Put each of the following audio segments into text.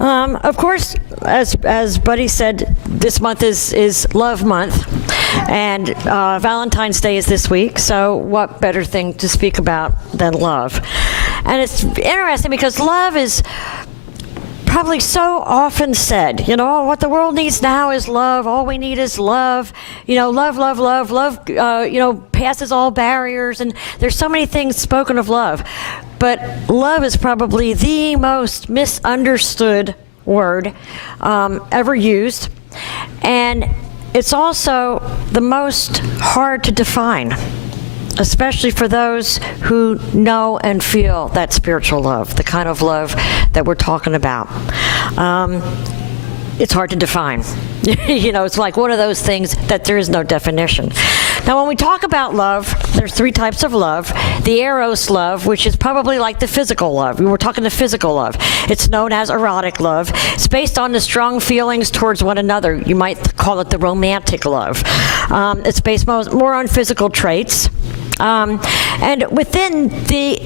Of course, as Buddy said, this month is Love Month, and Valentine's Day is this week, so what better thing to speak about than love? And it's interesting because love is probably so often said, oh, what the world needs now is love. All we need is love. Love, love, love, love, passes all barriers. And there's so many things spoken of love. But love is probably the most misunderstood word ever used. And it's also the most hard to define, especially for those who know and feel that spiritual love, the kind of love that we're talking about. It's hard to define. It's like one of those things that there is no definition. Now, when we talk about love, there's three types of love. The eros love, which is probably like the physical love. We're talking the physical love. It's known as erotic love. It's based on the strong feelings towards one another. You might call it the romantic love. It's based more on physical traits. And within the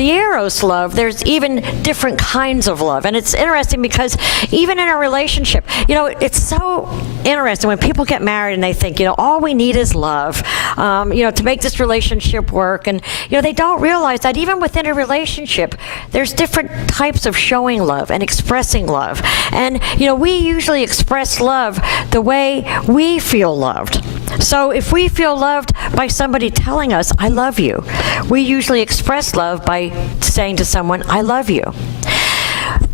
eros love, there's even different kinds of love. And it's interesting because even in a relationship, it's so interesting when people get married and they think, all we need is love, to make this relationship work. And, they don't realize that even within a relationship, there's different types of showing love and expressing love. And, we usually express love the way we feel loved. So if we feel loved by somebody telling us, I love you, we usually express love by saying to someone, I love you.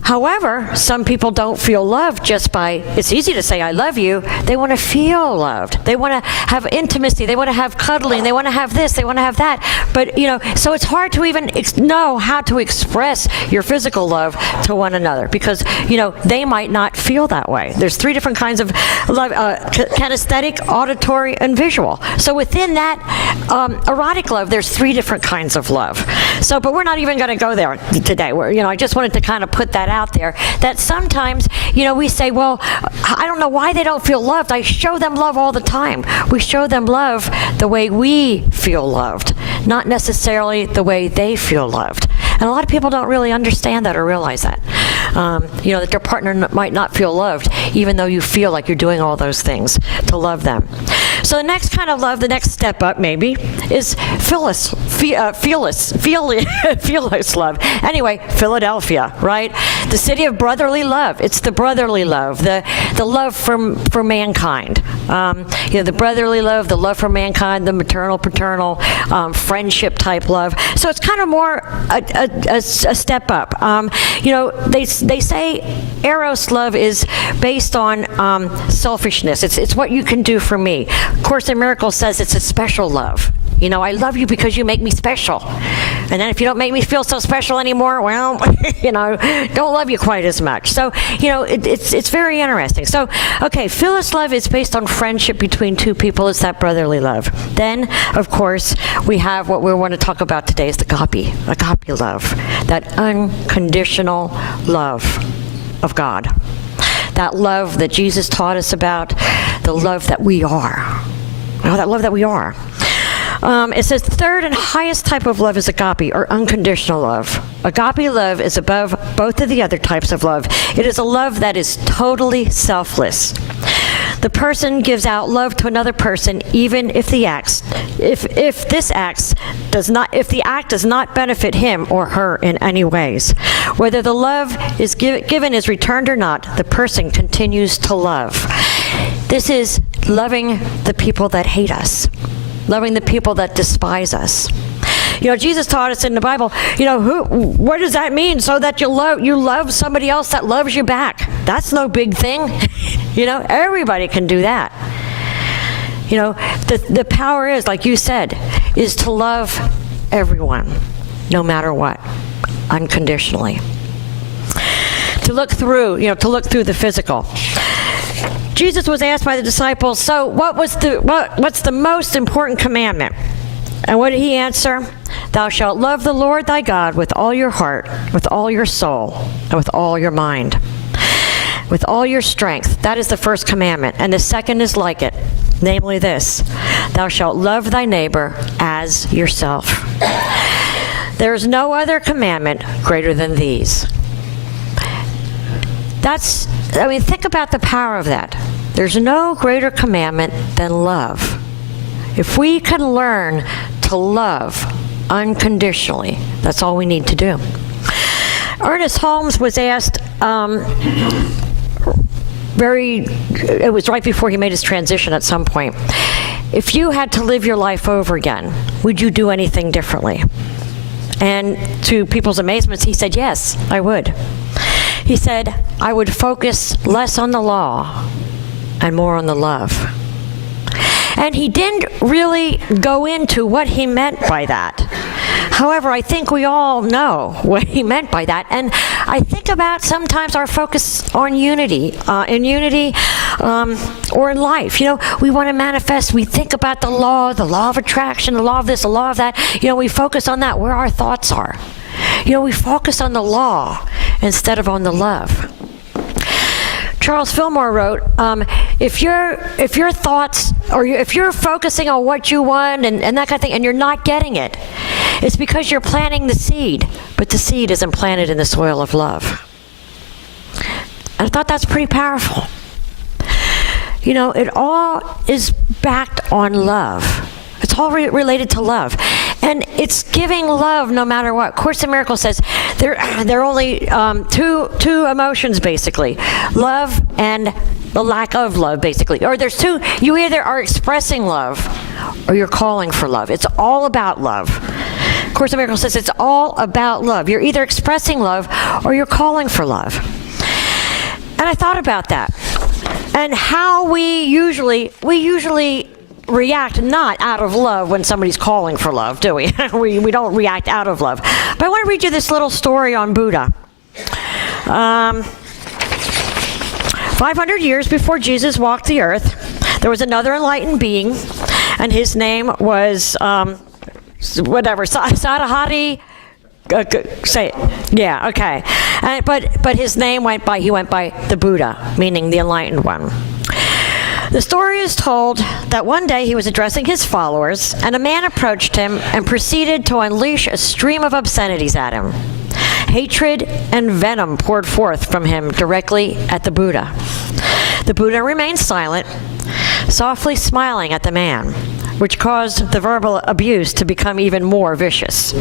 However, some people don't feel loved just by, it's easy to say I love you. They want to feel loved. They want to have intimacy. They want to have cuddling. They want to have this. They want to have that. But, so it's hard to even know how to express your physical love to one another because, they might not feel that way. There's three different kinds of love, kinesthetic, auditory, and visual. So within that erotic love, there's three different kinds of love. So, but we're not even going to go there today. I just wanted to kind of put that out there, that sometimes, we say, well, I don't know why they don't feel loved. I show them love all the time. We show them love the way we feel loved, not necessarily the way they feel loved. And a lot of people don't really understand that or realize that. That their partner might not feel loved, even though you feel like you're doing all those things to love them. So the next kind of love, the next step up maybe, is fearless love. Anyway, Philadelphia, right? The city of brotherly love. It's the brotherly love, the love for mankind. The brotherly love, the love for mankind, the maternal, paternal, friendship type love. So it's kind of more a step up. They say eros love is based on selfishness. It's what you can do for me. Course in Miracles says it's a special love. I love you because you make me special. And then if you don't make me feel so special anymore, well, don't love you quite as much. So, it's very interesting. So, okay, philous love is based on friendship between two people. It's that brotherly love. Then, of course, we have what we want to talk about today is the agape love, that unconditional love of God. That love that Jesus taught us about, the love that we are. That love that we are. It says the third and highest type of love is agape, or unconditional love. Agape love is above both of the other types of love. It is a love that is totally selfless. The person gives out love to another person, even if the act does not benefit him or her in any ways. Whether the love is given is returned or not, the person continues to love. This is loving the people that hate us. Loving the people that despise us. Jesus taught us in the Bible, what does that mean? So that you love somebody else that loves you back. That's no big thing. Everybody can do that. The power is, like you said, is to love everyone, no matter what, unconditionally. To look through the physical. Jesus was asked by the disciples, so what's the most important commandment? And what did he answer? Thou shalt love the Lord thy God with all your heart, with all your soul, and with all your mind, with all your strength. That is the first commandment. And the second is like it, namely this, thou shalt love thy neighbor as yourself. There is no other commandment greater than these. think about the power of that. There's no greater commandment than love. If we can learn to love unconditionally, that's all we need to do. Ernest Holmes was asked, it was right before he made his transition at some point, if you had to live your life over again, would you do anything differently? And to people's amazement, he said, yes, I would. He said, I would focus less on the law and more on the love. And he didn't really go into what he meant by that. However, I think we all know what he meant by that. And I think about sometimes our focus on unity, or in life. We want to manifest, we think about the law of attraction, the law of this, the law of that. We focus on that, where our thoughts are. We focus on the law instead of on the love. Charles Fillmore wrote, if your thoughts, or if you're focusing on what you want and that kind of thing, and you're not getting it, it's because you're planting the seed, but the seed isn't planted in the soil of love. And I thought that's pretty powerful. It all is backed on love. It's all related to love. And it's giving love no matter what. Course in Miracles says there are only two emotions, basically. Love and the lack of love, basically. Or there's two. You either are expressing love or you're calling for love. It's all about love. Course in Miracles says it's all about love. You're either expressing love or you're calling for love. And I thought about that. And how we usually react not out of love when somebody's calling for love, do we? we don't react out of love. But I want to read you this little story on Buddha. 500 years before Jesus walked the earth, there was another enlightened being, and his name was, Sadahari. Say it. Yeah, okay. But his name went by the Buddha, meaning the enlightened one. The story is told that one day he was addressing his followers, and a man approached him and proceeded to unleash a stream of obscenities at him. Hatred and venom poured forth from him directly at the Buddha. The Buddha remained silent, softly smiling at the man, which caused the verbal abuse to become even more vicious.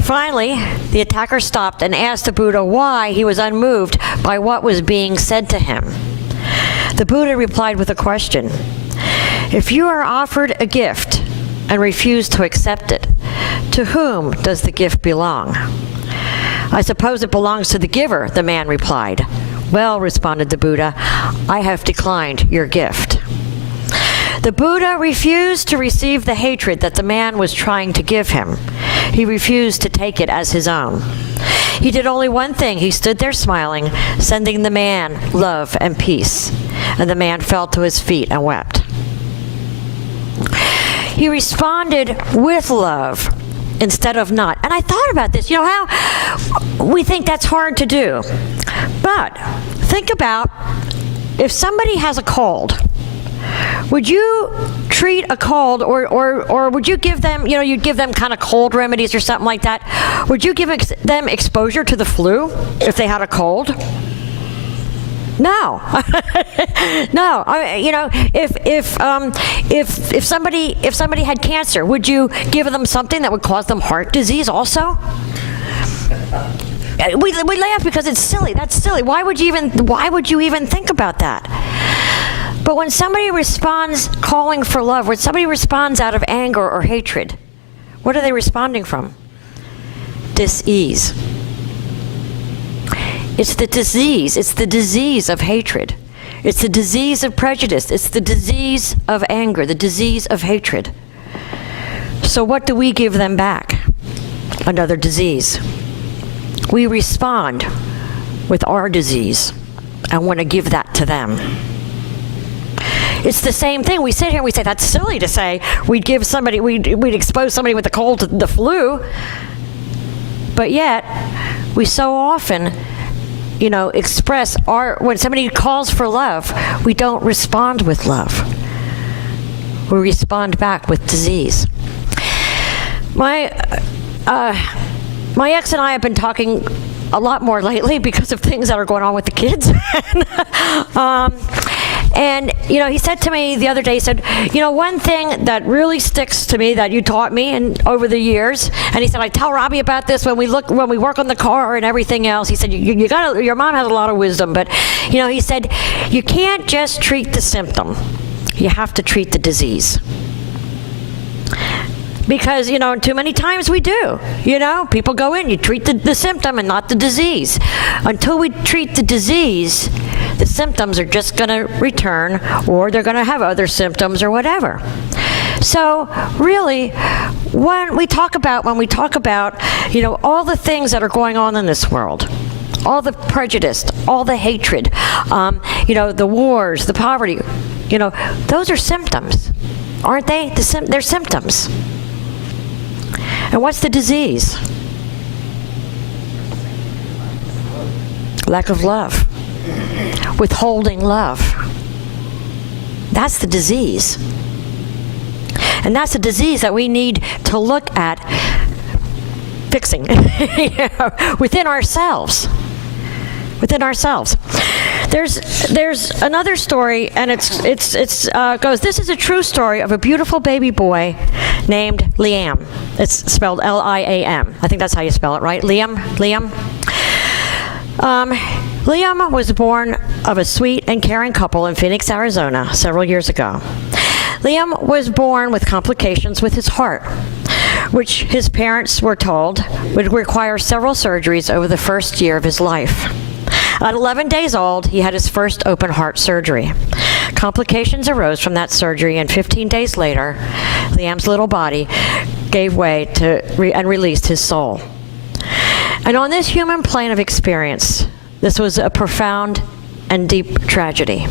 Finally, the attacker stopped and asked the Buddha why he was unmoved by what was being said to him. The Buddha replied with a question. If you are offered a gift and refuse to accept it, to whom does the gift belong? I suppose it belongs to the giver, the man replied. Well, responded the Buddha, I have declined your gift. The Buddha refused to receive the hatred that the man was trying to give him. He refused to take it as his own. He did only one thing. He stood there smiling, sending the man love and peace. And the man fell to his feet and wept. He responded with love instead of not. And I thought about this. How we think that's hard to do. But think about if somebody has a cold. Would you treat a cold, or would you give them, you'd give them kind of cold remedies or something like that? Would you give them exposure to the flu if they had a cold? No. No. If somebody had cancer, would you give them something that would cause them heart disease also? We laugh because it's silly. That's silly. Why would you even think about that? But when somebody responds calling for love, when somebody responds out of anger or hatred, what are they responding from? Dis-ease. It's the disease. It's the disease of hatred. It's the disease of prejudice. It's the disease of anger, the disease of hatred. So what do we give them back? Another disease. We respond with our disease and want to give that to them. It's the same thing. We sit here and we say, that's silly to say we'd expose somebody with the cold to the flu. But yet, we so often, express when somebody calls for love, we don't respond with love. We respond back with disease. My ex and I have been talking a lot more lately because of things that are going on with the kids. And, he said to me the other day, he said, one thing that really sticks to me that you taught me and over the years, and he said, I tell Robbie about this when we work on the car and everything else. He said, your mom has a lot of wisdom, but, he said, you can't just treat the symptom. You have to treat the disease. Because, too many times we do. People go in, you treat the symptom and not the disease. Until we treat the disease, the symptoms are just going to return, or they're going to have other symptoms or whatever. So really, when we talk about, all the things that are going on in this world, all the prejudice, all the hatred, the wars, the poverty, those are symptoms, aren't they? They're symptoms. And what's the disease? Lack of love. Withholding love. That's the disease. And that's the disease that we need to look at fixing within ourselves. Within ourselves. There's another story, and it goes, this is a true story of a beautiful baby boy named Liam. It's spelled Liam. I think that's how you spell it, right? Liam? Liam was born of a sweet and caring couple in Phoenix, Arizona, several years ago. Liam was born with complications with his heart, which his parents were told would require several surgeries over the first year of his life. At 11 days old, he had his first open heart surgery. Complications arose from that surgery, and 15 days later, Liam's little body gave way and released his soul. And on this human plane of experience, this was a profound and deep tragedy.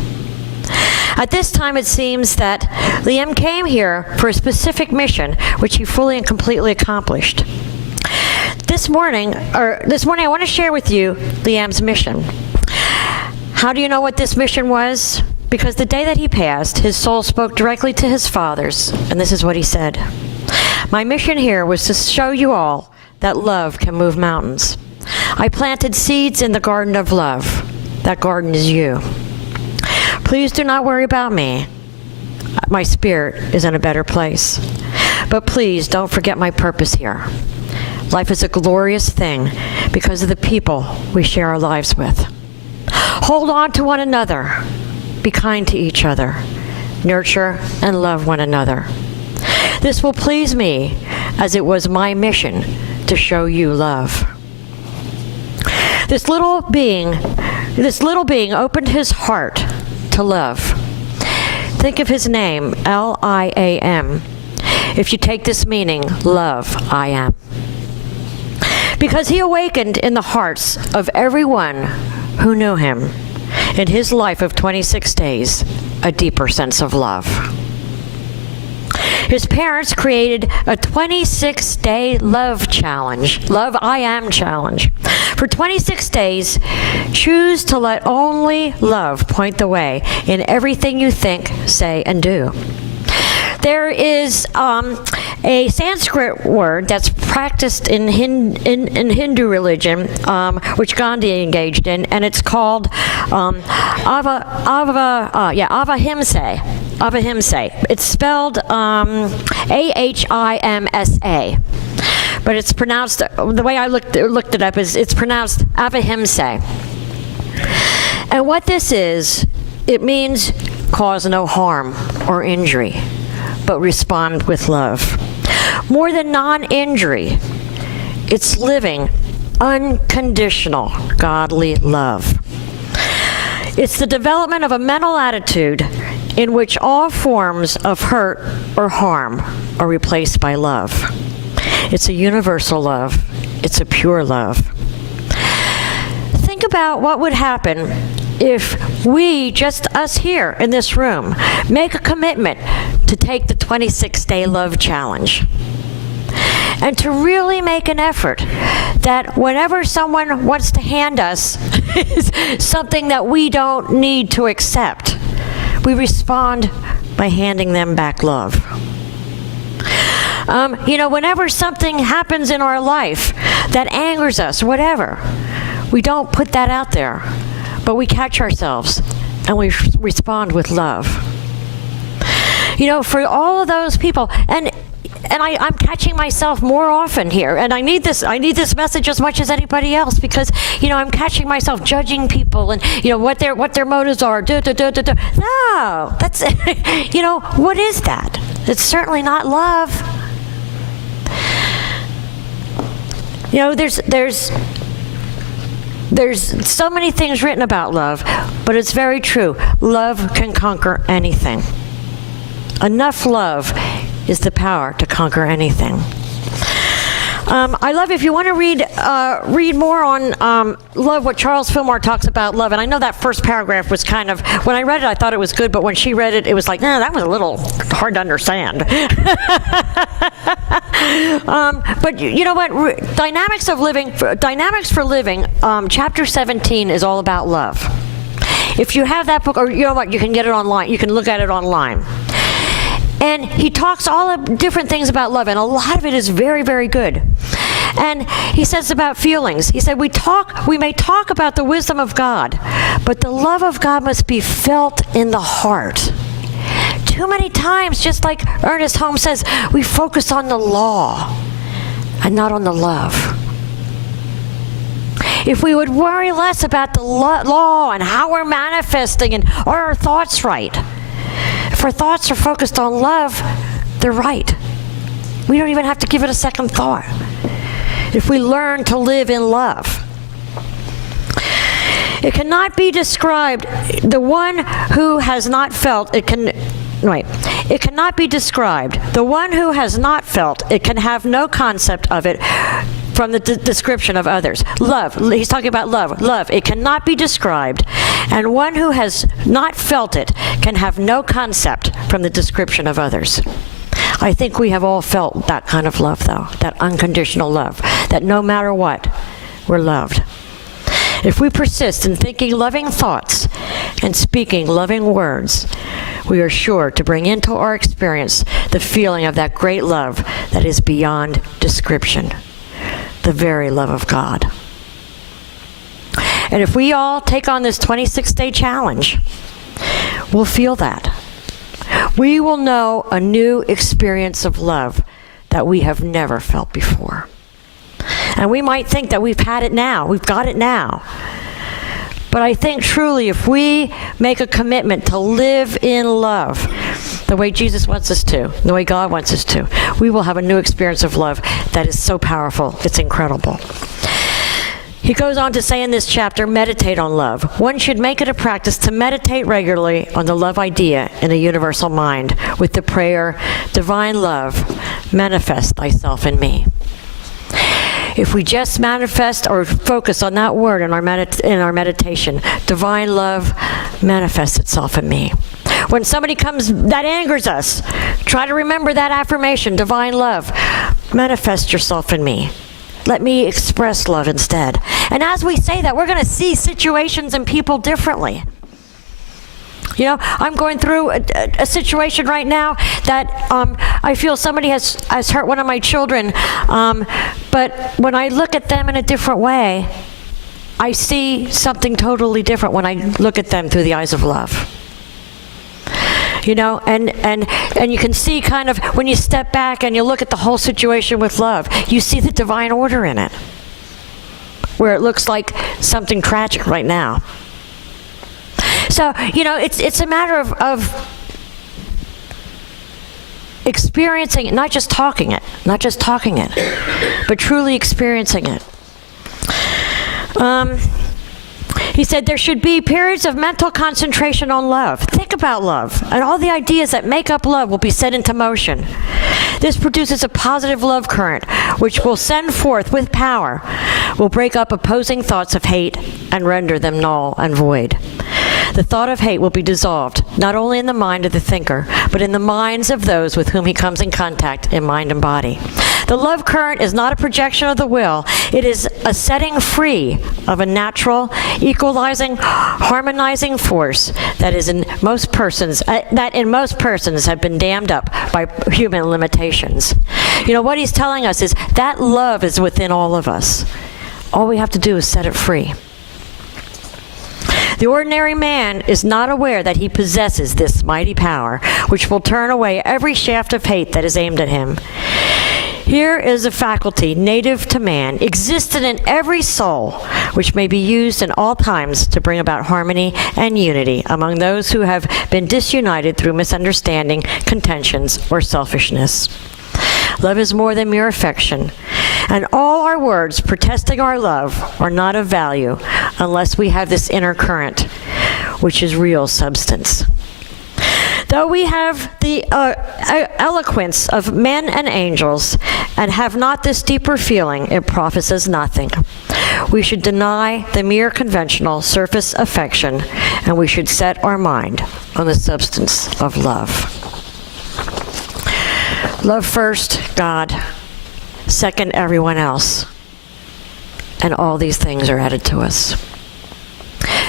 At this time, it seems that Liam came here for a specific mission, which he fully and completely accomplished. This morning, I want to share with you Liam's mission. How do you know what this mission was? Because the day that he passed, his soul spoke directly to his fathers, and this is what he said. My mission here was to show you all that love can move mountains. I planted seeds in the garden of love. That garden is you. Please do not worry about me. My spirit is in a better place. But please don't forget my purpose here. Life is a glorious thing because of the people we share our lives with. Hold on to one another. Be kind to each other. Nurture and love one another. This will please me, as it was my mission to show you love. This little being opened his heart to love. Think of his name, Liam. If you take this meaning, love, I am. Because he awakened in the hearts of everyone who knew him, in his life of 26 days, a deeper sense of love. His parents created a 26-day love challenge, Love I Am challenge. For 26 days, choose to let only love point the way in everything you think, say, and do. There is a Sanskrit word that's practiced in Hindu religion, which Gandhi engaged in, and it's called avahimsa. Avahimsa. It's spelled Ahimsa, but it's pronounced, the way I looked it up is it's pronounced avahimsa. And what this is, it means cause no harm or injury, but respond with love. More than non-injury, it's living unconditional, godly love. It's the development of a mental attitude in which all forms of hurt or harm are replaced by love. It's a universal love. It's a pure love. Think about what would happen if we, just us here in this room, make a commitment to take the 26-day love challenge and to really make an effort that whenever someone wants to hand us something that we don't need to accept, we respond by handing them back love. Whenever something happens in our life that angers us, whatever, we don't put that out there, but we catch ourselves and we respond with love. For all of those people, and I'm catching myself more often here, and I need this message as much as anybody else, because I'm catching myself judging people and what their motives are. No, that's what is that? It's certainly not love. There's so many things written about love, but it's very true. Love can conquer anything. Enough love is the power to conquer anything. I love, if you want to read more on love, what Charles Fillmore talks about love. And I know that first paragraph was kind of, when I read it, I thought it was good, but when she read it, it was like, no, that was a little hard to understand. But you know what? Dynamics for Living, chapter 17 is all about love. If you have that book, or you know what, you can get it online. You can look at it online. And he talks all the different things about love, and a lot of it is very, very good. And he says about feelings. He said, we may talk about the wisdom of God, but the love of God must be felt in the heart. Too many times, just like Ernest Holmes says, we focus on the law and not on the love. If we would worry less about the law and how we're manifesting and are our thoughts right. If our thoughts are focused on love, they're right. We don't even have to give it a second thought. If we learn to live in love. It cannot be described, the one who has not felt, it cannot be described. The one who has not felt, it can have no concept of it from the description of others. Love, he's talking about love. Love, it cannot be described. And one who has not felt it can have no concept from the description of others. I think we have all felt that kind of love, though, that unconditional love, that no matter what, we're loved. If we persist in thinking loving thoughts and speaking loving words, we are sure to bring into our experience the feeling of that great love that is beyond description, the very love of God. And if we all take on this 26-day challenge, we'll feel that. We will know a new experience of love that we have never felt before. And we might think that we've had it now, we've got it now. But I think truly if we make a commitment to live in love the way Jesus wants us to, the way God wants us to, we will have a new experience of love that is so powerful, it's incredible. He goes on to say in this chapter, meditate on love. One should make it a practice to meditate regularly on the love idea in a universal mind with the prayer, divine love, manifest thyself in me. If we just manifest or focus on that word in our meditation, divine love manifests itself in me. When somebody comes that angers us, try to remember that affirmation, divine love, manifest yourself in me. Let me express love instead. And as we say that, we're going to see situations and people differently. You know, I'm going through a situation right now that I feel somebody has hurt one of my children. But when I look at them in a different way, I see something totally different when I look at them through the eyes of love. You know, and you can see kind of when you step back and you look at the whole situation with love, you see the divine order in it, where it looks like something tragic right now. So, you know, it's a matter of experiencing it, not just talking it, but truly experiencing it. He said there should be periods of mental concentration on love. Think about love, and all the ideas that make up love will be set into motion. This produces a positive love current, which will send forth with power, will break up opposing thoughts of hate and render them null and void. The thought of hate will be dissolved, not only in the mind of the thinker, but in the minds of those with whom he comes in contact in mind and body. The love current is not a projection of the will. It is a setting free of a natural, equalizing, harmonizing force that is in most persons have been dammed up by human limitations. You know, what he's telling us is that love is within all of us. All we have to do is set it free. The ordinary man is not aware that he possesses this mighty power, which will turn away every shaft of hate that is aimed at him. Here is a faculty native to man, existent in every soul, which may be used in all times to bring about harmony and unity among those who have been disunited through misunderstanding, contentions, or selfishness. Love is more than mere affection, and all our words protesting our love are not of value unless we have this inner current, which is real substance. Though we have the eloquence of men and angels and have not this deeper feeling, it profits us nothing. We should deny the mere conventional surface affection, and we should set our mind on the substance of love. Love first, God. Second, everyone else. And all these things are added to us.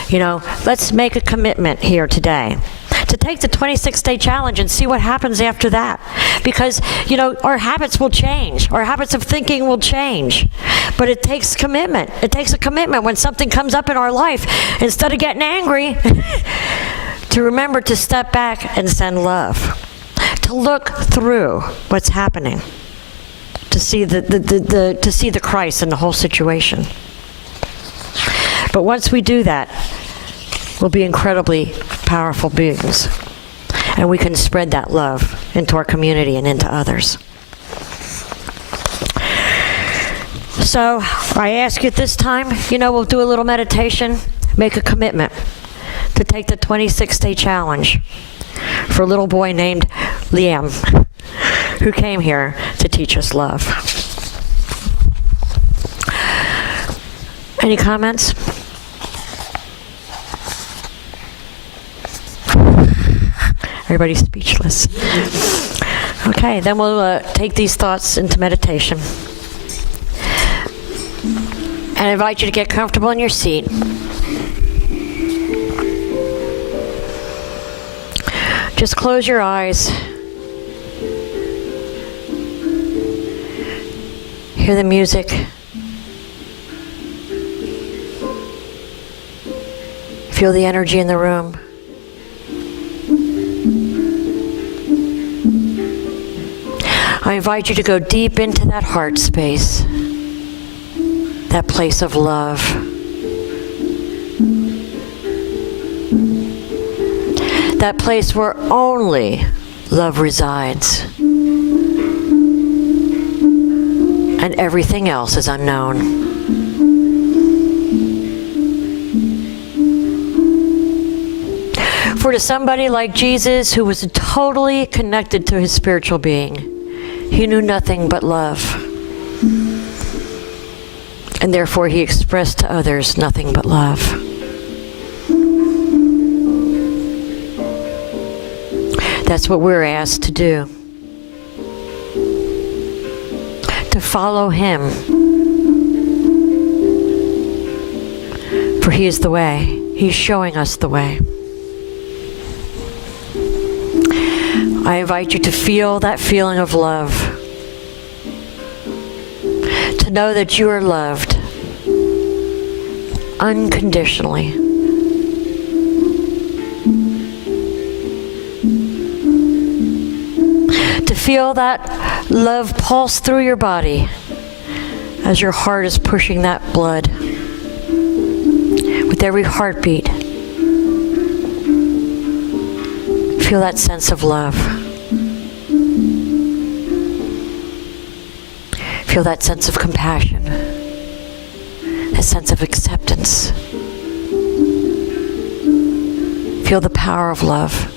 You know, let's make a commitment here today to take the 26-day challenge and see what happens after that. Because, you know, our habits will change. Our habits of thinking will change. But it takes commitment. It takes a commitment when something comes up in our life. Instead of getting angry, to remember to step back and send love. To look through what's happening. To see to see the Christ in the whole situation. But once we do that, we'll be incredibly powerful beings. And we can spread that love into our community and into others. So I ask you at this time, you know, we'll do a little meditation, make a commitment to take the 26-day challenge for a little boy named Liam, who came here to teach us love. Any comments? Everybody's speechless. Okay, then we'll take these thoughts into meditation. And I invite you to get comfortable in your seat. Just close your eyes. Hear the music. Feel the energy in the room. I invite you to go deep into that heart space, that place of love. That place where only love resides. And everything else is unknown. For to somebody like Jesus, who was totally connected to his spiritual being, he knew nothing but love. And therefore he expressed to others nothing but love. That's what we're asked to do. To follow him. For he is the way. He's showing us the way. I invite you to feel that feeling of love. To know that you are loved unconditionally. To feel that love pulse through your body as your heart is pushing that blood. With every heartbeat, feel that sense of love. Feel that sense of compassion, that sense of acceptance. Feel the power of love.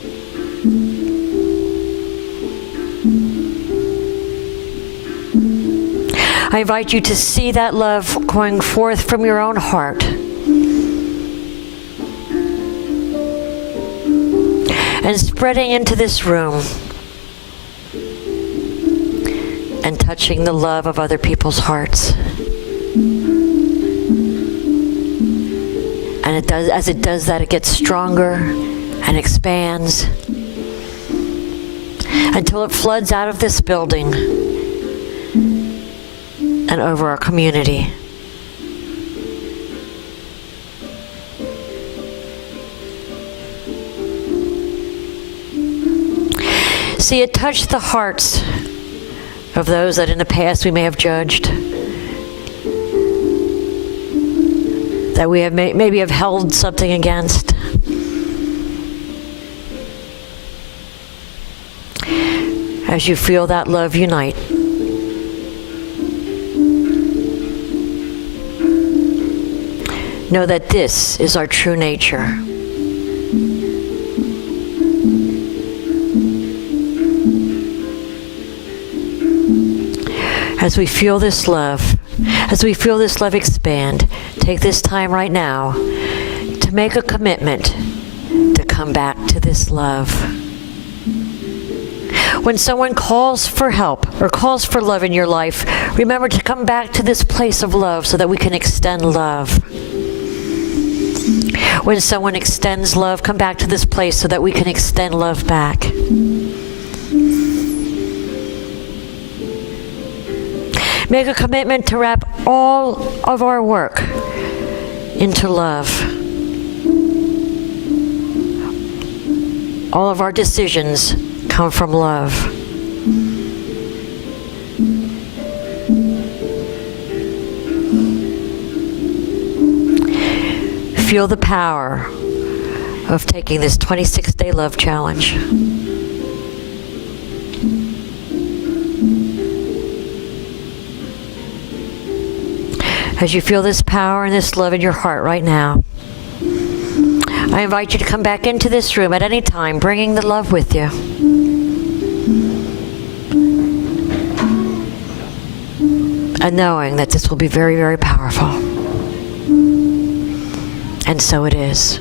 I invite you to see that love going forth from your own heart. And spreading into this room. And touching the love of other people's hearts. And it does, as it does that, it gets stronger and expands until it floods out of this building and over our community. See it touch the hearts of those that in the past we may have judged, that we have maybe have held something against. As you feel that love unite, know that this is our true nature. As we feel this love, expand, take this time right now to make a commitment to come back to this love. When someone calls for help or calls for love in your life, remember to come back to this place of love so that we can extend love. When someone extends love, come back to this place so that we can extend love back. Make a commitment to wrap all of our work into love. All of our decisions come from love. Feel the power of taking this 26-day love challenge. As you feel this power and this love in your heart right now, I invite you to come back into this room at any time, bringing the love with you. And knowing that this will be very, very powerful. And so it is.